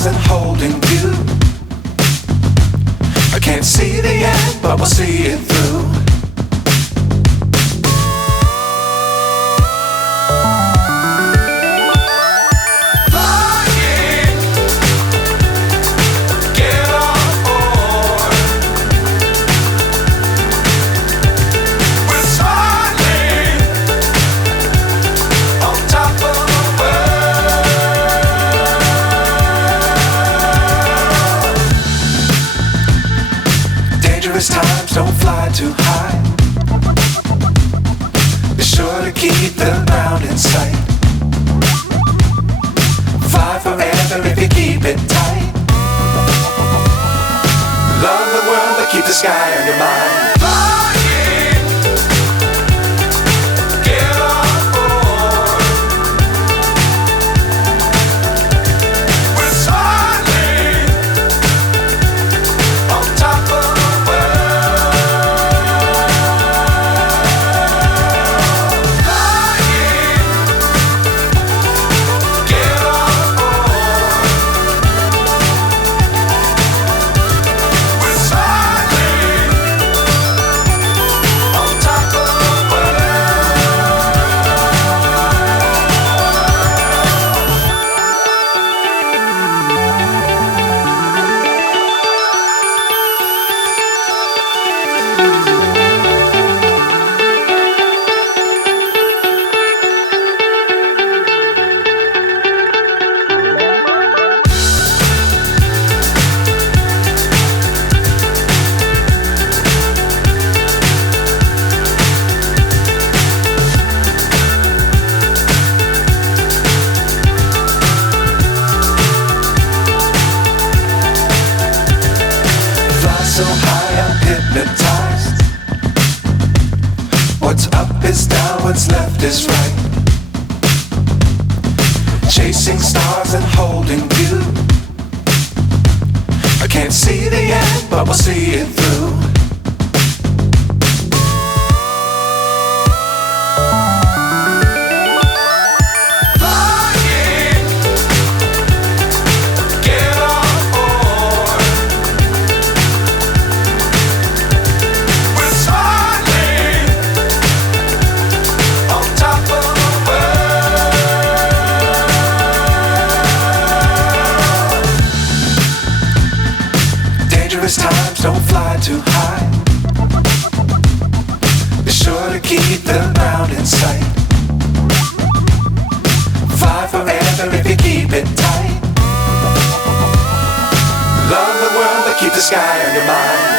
stars and holding you. I can't see the end, but we'll see it through. Times don't fly too high. Be sure to keep the ground in sight. Fly forever if you keep it tight. Love the world but keep the sky on your mind. So high I'm hypnotized. What's up is down, what's left is right. Chasing stars and holding you. I can't see the end, but we'll see it through. Times don't fly too high. Be sure to keep the ground in sight. Fly forever if you keep it tight. Love the world but keep the sky on your mind.